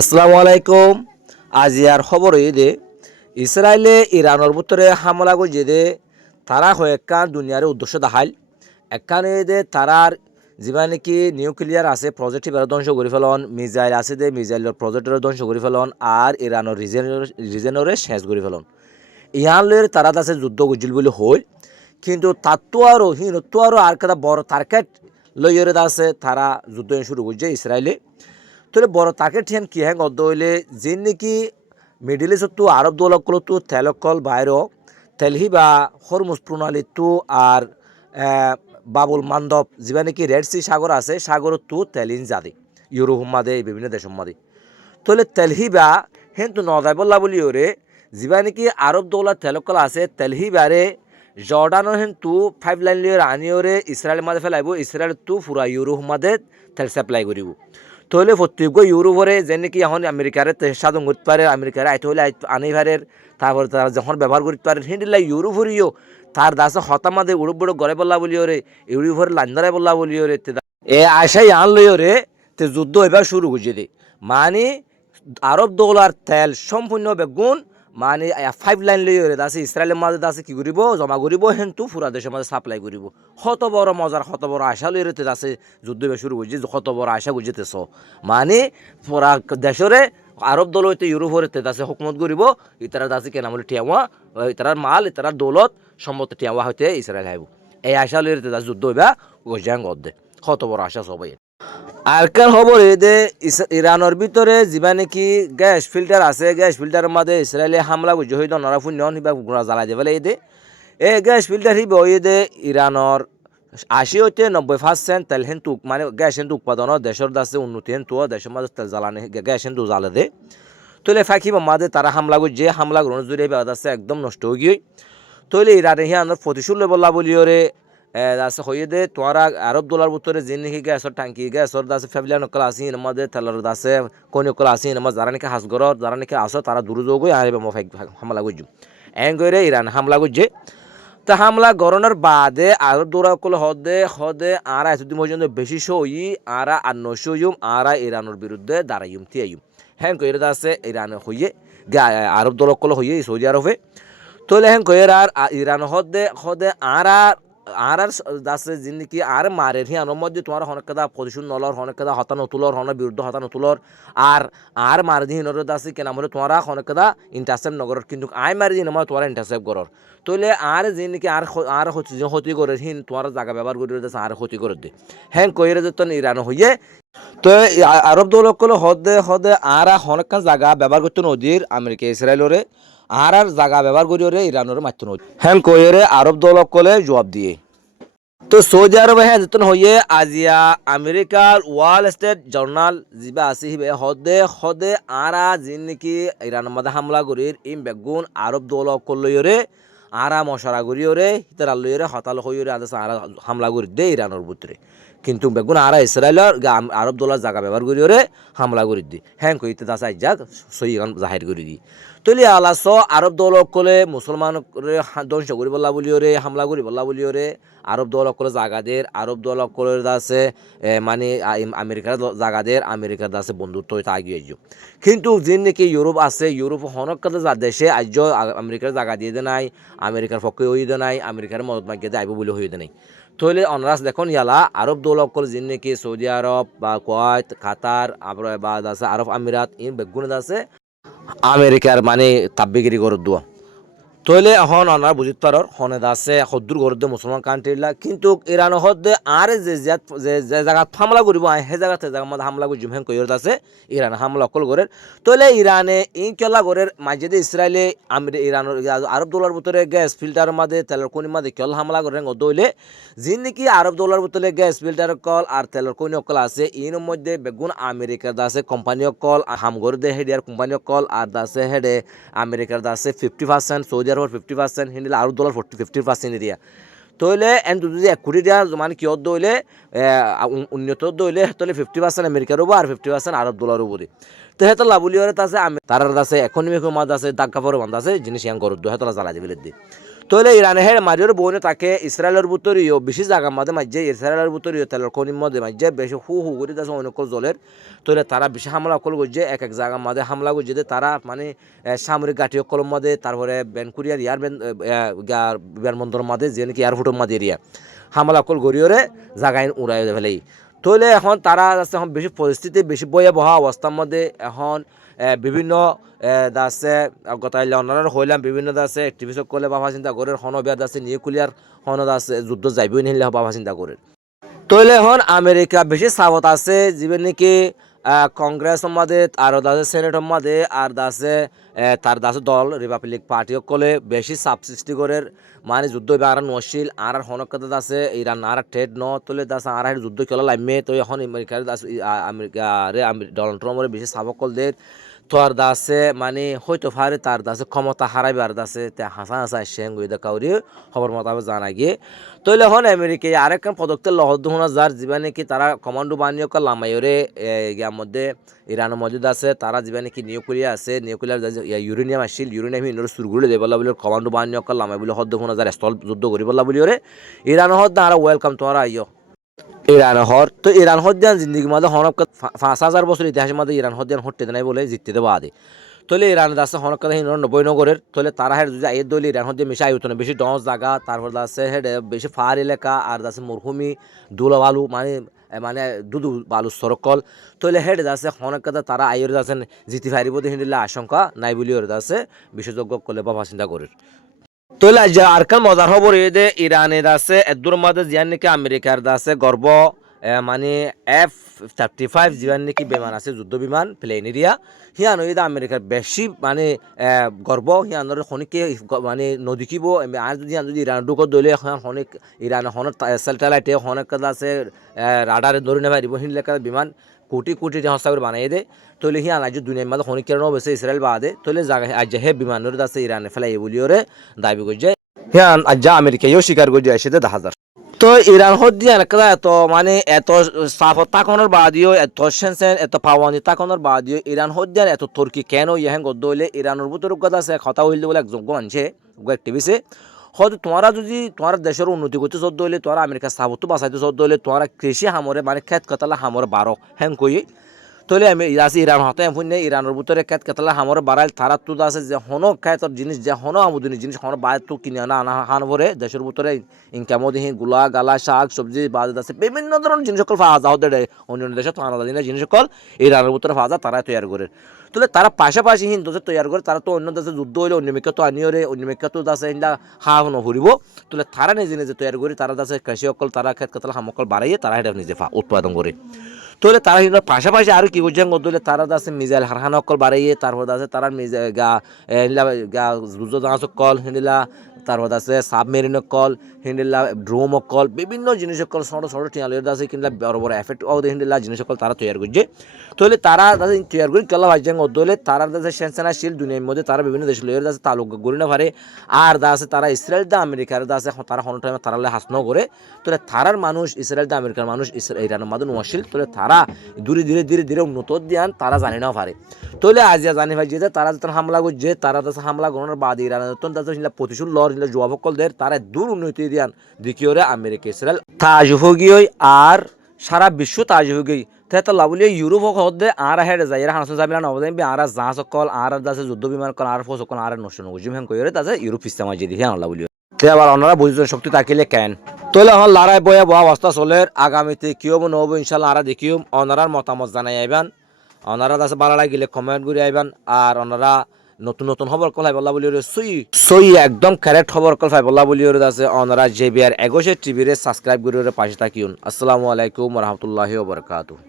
আসসালামু আলাইকুম। আজ ইয়ার খবর দে ইসরায়েলে ইরানের ভিতরে হামলা করছে দে তারা কয়েকখান দুনিয়ার উদ্দেশ্য দেখাইল। একখান দে তারার যিবা নাকি নিউক্লিয়ার আছে প্রজেক্ট এবার ধ্বংস করে ফেলন, মিসাইল আছে দে মিসাইলের প্রজেক্টের ধ্বংস করে ফেলন, আর ইরানের রিজেনরে শেষ করে ফেলন। ইহান লয়ের তারা আছে যুদ্ধ গুজিল বলে হইল, কিন্তু তাত্তো আরও হিনত্ব আরও আর কেটা বড় টার্গেট লইয়ের আছে তারা যুদ্ধ শুরু করছে ইসরায়েলে। তাহলে বড় তাকে ঠিয়ান কি হ্যাঁ গদ্দ হইলে যে নাকি মিডিল ইস্টতো আরব দৌলকলতো তেলকল বাইর তেলহি বা হরমুজ প্রণালীতো আর বাবুল মান্দব যা নাকি রেড সি সাগর আছে সাগরতো তেলিন যাদে ইউরোপ মাদে বিভিন্ন দেশ মাদে তাহলে তেলহি বা হেন তো নদাই বললা বলি ওরে যা নাকি আরব দৌলা তেলকল আছে তেলহি বারে জর্ডানো হেন তু 5 লাইন লিয়ে আনিওরে ইসরায়েল মাদে ফেলাইব, ইসরায়েল তো পুরা ইউরোপ মাদে তেল সাপ্লাই করিব। তাহলে প্রত্যেক ইউরোপরে যে নাকি এখন আমেরিকারে সাধন করতে পারে, আমেরিকারে আইতে হলে আনিভারের তারপরে তারা যখন ব্যবহার করতে পারে হিন্দিল্লা ইউরোপরিও তার দাসে হতামাদে উড়ুপ বড় গড়ে বললা বলিও রে ইউরোপের লান্দারায় বললা বলিও রে এ আশাই আন লইও রে তে যুদ্ধ এবার শুরু করছে দে মানে আরব দৌলার তেল সম্পূর্ণ বেগুন মানে 5 লাইন লইও রে আছে ইসরায়েলের মাঝে আছে কি করিব জমা করিব হেন্তু পুরা দেশের মাঝে সাপ্লাই করিব। কত বড় মজার কত বড় আশা লইও রে আছে যুদ্ধ এবার শুরু করছে, কত বড় আশা গুজেতেছ মানে পুরা দেশরে আরব দল হইতে ইউরোপের আছে হুকুমত করিব ইতারা আছে কেন বলে টিয়াওয়া ইতারার মাল ইতারার দৌলত সম্মত টিয়াওয়া হইতে ইসরায়েল আইব। এই আশা লইও রে যুদ্ধ এবার গোজাং গদ্দে কত বড় আশা সবাই। আরকার খবর এদে ইরানের ভিতরে যা নাকি গ্যাস ফিল্টার আছে গ্যাস ফিল্টারের মাঝে ইসরায়েলে হামলা করছে হইতো নরাফুন নন হিবা গুড়া জ্বালাই দেবে এদে এই গ্যাস ফিল্টার হিব এদে ইরানের 80-90% তেল হেন তুক মানে গ্যাস হেন উৎপাদন দেশের দাসে উন্নতি হেন তো দেশের মাঝে তেল জ্বালানি গ্যাস হেন তো জ্বালে দে তৈলে ফাঁকি মাঝে তারা হামলা করছে হামলা গ্রহণ জুড়ে আছে একদম নষ্ট হয়ে গিয়ে তৈলে ইরানে হিয়ানোর প্রতিশোধ বললা বলিওরে আছে হয়ে দে তোরা আরব ডলার ভিতরে যে নাকি গ্যাসর টাঙ্কি গ্যাসর দাসে ফ্যামিলি নকল আসি আমাদের তেলের দাসে কোন নকল আসি আমার যারা নাকি হাঁসগর যারা নাকি আসো তারা দূরযোগ আর হামলা করছো এন করে ইরান হামলা করছে। তা হামলা গরনের বাদে আরব দৌড়া করলে হদে আর এতদিন পর্যন্ত বেশি সই আর 900 আর ইরানের বিরুদ্ধে দাঁড়াইম তিয়াইম হ্যাঁ কইরে আছে ইরানে হইয়ে আরব দৌড় করলে হইয়ে সৌদি আরবে তোলে হ্যাঁ কইর আর ইরান হদে আর দাসে জিন্দিকি আর মারের হিয়ানোর মধ্যে তোমার হনকেদা প্রতিশোধ নলর হনকেদা হতা নতুলর হনের বিরুদ্ধে হতা নতুলর আর মার দিহিনর দাসে কেন বলে তোমারা হনকেদা ইন্টারসেপ্ট নগরের কিন্তু আই মারি দিন আমার তোমার ইন্টারসেপ্ট করর তইলে আর জিন্দিকি আর ক্ষতি করে হিন তোমার জায়গা ব্যবহার করে দিয়েছে আর ক্ষতি করে দে হ্যাঁ কইরে যেত ইরান হইয়ে তো আরব দৌলকলে হদে আর হনকা জায়গা ব্যবহার করতে নদীর আমেরিকা ইসরায়েলরে আর জায়গা ব্যবহার করিওরে ইরানের মাত্র নদী হ্যাঁ কইরে আরব দৌলকলে জবাব দিয়ে তো সৌদি আরবে হ্যাঁ যতন হইয়ে আজিয়া আমেরিকার ওয়াল স্ট্রিট জার্নাল যা আছে হিবে হদে আরা যিন নাকি ইরানের মাঝে হামলা করির ইম বেগুন আরব দৌলকল লইরে আরা মশারা করিওরে হিতারা লইরে হতাল হইরে আদেশ আরা হামলা করি দে ইরানের ভিতরে কিন্তু বেগুন আরা ইসরায়েলের আরব দৌলার জায়গা ব্যবহার করিওরে হামলা করি দি হ্যাঁ কইতে দাস যাক সই জাহির করে দি তৈলি আলাস আরব দৌলকলে মুসলমান ধ্বংস করি বললা বলিওরে হামলা করি বললা বলিওরে আরব দৌলকলে জাগাদের আরব দৌলকলের দাসে মানে আমেরিকার জাগাদের আমেরিকার দাসে বন্ধুত্ব হইতে আগিয়ে যাও কিন্তু যে নাকি ইউরোপ আছে ইউরোপ হনকাতে যা দেশে আজ আমেরিকার জায়গা দিয়ে দে নাই আমেরিকার পক্ষে হয়ে দে নাই আমেরিকার মদত মাগিয়ে দে আইব বলে হয়ে দে নাই তাহলে অনারাস দেখুন ইয়ালা আরব দৌলকল যে নাকি সৌদি আরব বা কুয়েত কাতার বা আছে আরব আমিরাত ইন বেগুন আছে আমেরিকার মানে তাব্বিগিরি করে দোয়া তইলে এখন অনার বুঝিত পারর হনে আছে সদ্দুর গরদে মুসলমান কান্ট্রিলা কিন্তু ইরান হদে আর যে জায়গা হামলা করিব সেই জায়গাতে মধ্যে হামলা করি জুমহেন কইর আছে ইরান হামলা অকল গরের তইলে ইরানে ইনকেলা গরের মাঝে ইসরায়েলে ইরানের আরব দৌলার ভিতরে গ্যাস ফিল্টারের মাঝে তেলের কোনি মাঝে কেল হামলা করেন দইলে যিন নাকি আরব দৌলার ভিতরে গ্যাস ফিল্টারের কল আর তেলের কোনি অকল আছে ইন মধ্যে বেগুন আমেরিকার দাসে কোম্পানি কল হামগর দে হেডিয়ার কোম্পানি কল আর দাসে হেডে আমেরিকার দাসে 50% সৌদি আরবের 50% হিন্দিলে আরব ডলার 50% এরিয়া তইলে এন যদি 1 কোটি দিয়া মানে কিয়ত দইলে উন্নত দইলে তাহলে 50% আমেরিকার হবো আর 50% আরব ডলার হবো তো হেতলা লাভুলিওরে আছে তারার আছে ইকোনমিক মাঝ আছে দাগ কাপড় বান্ধ আছে জিনিস ইয়াং করত হেতলা জ্বালা দিবে দি তাহলে ইরানে হে মারিওর বইনে তাকে ইসরায়েলের ভিতরেও বেশি জায়গার মধ্যে মাঝে ইসরায়েলের ভিতরেও তেলের খনির মধ্যে মাঝে বেশি হু হু করে তাছে অনেক জলের তাহলে তারা বেশি হামলা করল করছে এক এক জায়গার মধ্যে হামলা করছে তারা মানে সামরিক ঘাটি কলম মধ্যে তারপরে বেনকুরিয়ার বিমানবন্দরের মধ্যে যে নাকি এয়ারপোর্টের মধ্যে এরিয়া হামলা কল গড়িয়রে জায়গায় উড়াই ফেলেই তাহলে এখন তারা আছে এখন বেশি পরিস্থিতি বেশি ভয়াবহ অবস্থার মধ্যে এখন বিভিন্ন দাসে গতাইলে অন্যান্য হইলাম বিভিন্ন দাসে টিভি করলে বাবা চিন্তা করে হনবিয়ার দাসে নিউক্লিয়ার হন দাসে যুদ্ধ যাইবই নিলে বাবা চিন্তা করে তাহলে এখন আমেরিকা বেশি সাবত আছে যে নাকি কংগ্রেস মধ্যে আর দাসে সেনেটর মধ্যে আর দাসে তার দাসে দল রিপাবলিক পার্টি কলে বেশি চাপ সৃষ্টি করে মানে যুদ্ধ আর নশীল আর হনকাতে আছে ইরান আর ট্রেড ন তোলে দাস আর যুদ্ধ খেলা লাইমে তো এখন আমেরিকার আমেরিকারে ডোনাল্ড ট্রাম্পের বেশি সাবকল দের তোর দাসে মানে হয়তো পারে তার দাসে ক্ষমতা হারাইবার দাসে তে হাসা হাসা শেং গইদা কাউরি খবর মোতাবেক জানা গিয়ে তৈলে হন আমেরিকায় আরেকখান পদক্ষেপ লহদ হোনা যার জীবনে কি তারা কমান্ডো বানিয়ে লামাইরে ইয়ার মধ্যে ইরানের মজুদ আছে তারা জীবনে কি নিউক্লিয়ার আছে নিউক্লিয়ার ইউরেনিয়াম আসছিল ইউরেনিয়াম ইনোর সুরগুলো দেবলা বলে কমান্ডো বানিয়ে লামাই বলে হদ্দ হোনা যার স্থল যুদ্ধ করি বললা বলি ওরে ইরান হদ আর ওয়েলকাম তোরা আইয় ইরান হর তো ইরান হদ্যান জিন্দগি মধ্যে হনক 5,000 বছর ইতিহাসের মধ্যে ইরান হদ্যান হটতে নাই বলে জিততে দেবো আদে তলে ইরান দাসে হনক কথা 90 নগরের তলে তারা হেড যদি এই দলি ইরান হদ্যান মিশা আয়তনে বেশি ডস জায়গা তারপর দাসে হেড বেশি ফার এলাকা আর দাসে মরুভূমি দুলা বালু মানে মানে দুদু বালু সরকল তলে হেড দাসে হনক কথা তারা আইর দাসেন জিতি ফারিব হিন্দিলে আশঙ্কা নাই বলি ওর দাসে বিশেষজ্ঞ কলে বাবা চিন্তা করে তৈলে যে আরকান মজার খবর এই যে ইরানের আছে এদুর মধ্যে জিয়ান নাকি আমেরিকার আছে গর্ব মানে F-35 জিয়ান নাকি বিমান আছে যুদ্ধ বিমান প্লেন এরিয়া হিয়ান ওই আমেরিকার বেশি মানে গর্ব হিয়ানোর খনিকে মানে নদী কিব আর যদি ইরান ঢুকত দলে অনেক ইরান হনত স্যাটেলাইটে অনেক আছে রাডারে ধরে নেওয়া দিব হিনলেখা বিমান কোটি কোটি হস্তা করে বানাই দে তৈলে হিয়ান আজ দুনিয়ার মধ্যে খনিক কেন বেছে ইসরায়েল বাদে তৈলে জায়গা আজ হে বিমানের আছে ইরানে ফেলাই বলিওরে দাবি করছে হিয়ান আজ আমেরিকায়ও স্বীকার করছে আসে 10,000 তো ইরান হদ্দিয়ান এত মানে এত সাফত তাকনের বাদিও এত সেনসেন এত পাওয়ানি তাকনের বাদিও ইরান হদ্দিয়ান এত তুর্কি কেন ইহেন গদ্দ হইলে ইরানের ভিতরে কথা আছে কথা হইলে বলে একজন আনছে টিভিছে হয়তো তোমরা যদি তোমার দেশের উন্নতি করতে চোদ্দ হইলে তোরা আমেরিকার সাবতো বাঁচাইতে চোদ্দ হইলে তোমরা কৃষি হামরে মানে খেত কাতালা হামরে 12 হ্যাং কই তলে আমি আছে ইরান হতে এমনি ইরানের ভিতরে খেত কাতালা হামরে বাড়াইল তারা তো আছে যে হনো খেতর জিনিস যে হনো আমদানি জিনিস হনো বাইরে তো কিনে আনা আনা হান ভরে দেশের ভিতরে ইনকামও দিহি গুলা গালা শাক সবজি বাজার আছে বিভিন্ন ধরনের জিনিস সকল পাওয়া যাও দেয় অন্য দেশে তো আলাদা দিনের জিনিস সকল ইরানের ভিতরে পাওয়া যায় তারা তৈরি করে তাহলে তারা পাশাপাশি হিন্দু তৈরি করে তারা তো অন্য দেশে যুদ্ধ হইলে অন্য মেকে তো আনিও রে অন্য মেকে তো আছে ইন্দা হা হনো ফুরিব তাহলে তারা নিজে নিজে তৈরি করে তারা আছে কৃষি সকল তারা খেত কাতালা হামকল বাড়াইয়ে তারা এটা নিজে উৎপাদন করে তাহলে তারা কিন্তু পাশাপাশি আরও কি করছেন করলে তারা আছে মিজাইল হারহান অকল বাড়াইয়ে তারপর আছে তারা গা যুদ্ধ জাহাজ কল হিন্দিলা তারপর আছে সাবমেরিন কল হিন্দিলা ড্রোম কল বিভিন্ন জিনিস কল ছোটো ছোটো টিয়ালের আছে কিংবা বড় বড় এফেক্ট হিন্দিলা জিনিস কল তারা তৈরি করছে তাহলে তারা তৈরি করে কেলা ভাইছেন করলে তারা আছে সেন্সেনাশীল দুনিয়ার মধ্যে তারা বিভিন্ন দেশ লইয়ের আছে তালুক গড়ি না পারে আর আছে তারা ইসরায়েল দা আমেরিকার আছে তারা কোনো টাইমে তারা হাসন করে তাহলে তারার মানুষ ইসরায়েল দা আমেরিকার মানুষ ইরানের মাদুন ওয়াশিল তাহলে তারা ধীরে ধীরে ধীরে ধীরে উন্নত দিয়ান তারা জানি না পারে তাহলে আজিয়া জানি ভাই যে তারা যখন হামলা করছে তারা হামলা করানোর বাদ ইরান প্রতিশোধ লড় জবাবকলদের তারা দূর উন্নতি দিয়ান দ্বিতীয়রে আমেরিকা ইসরায়েল তাজভোগীয় আর সারা বিশ্ব তাজভোগী তো লাভলি ইউরোপ হদে আর হেডে যায় এরা হানসন যাবিলা নবদেবি আর জাহাজ কল আর আছে যুদ্ধ বিমান কল আর ফোস কল আর নষ্ট নজিম হ্যাং কইরে তাছে ইউরোপ সিস্টেম আজি দিয়ে লাভলি তে আবার ওনারা বুঝতে শক্তি তাকিলে কেন তাহলে এখন লড়াই বয়া বয়া অবস্থা চলে আগামীতে কি হবো নহব ইনশাল্লাহ আর দেখিও ওনারার মতামত জানাই আইবান ওনারা আছে ভালো লাগিলে কমেন্ট করে আইবান আর ওনারা নতুন নতুন খবর কলাই বলা বলি সই একদম কারেক্ট খবর কলাই বলা বলি আছে ওনারা জেবিআর 21 টিভিরে সাবস্ক্রাইব করে পাশে থাকিউন আসসালামু আলাইকুম ওয়া রাহমাতুল্লাহি ওয়া বারাকাতুহু।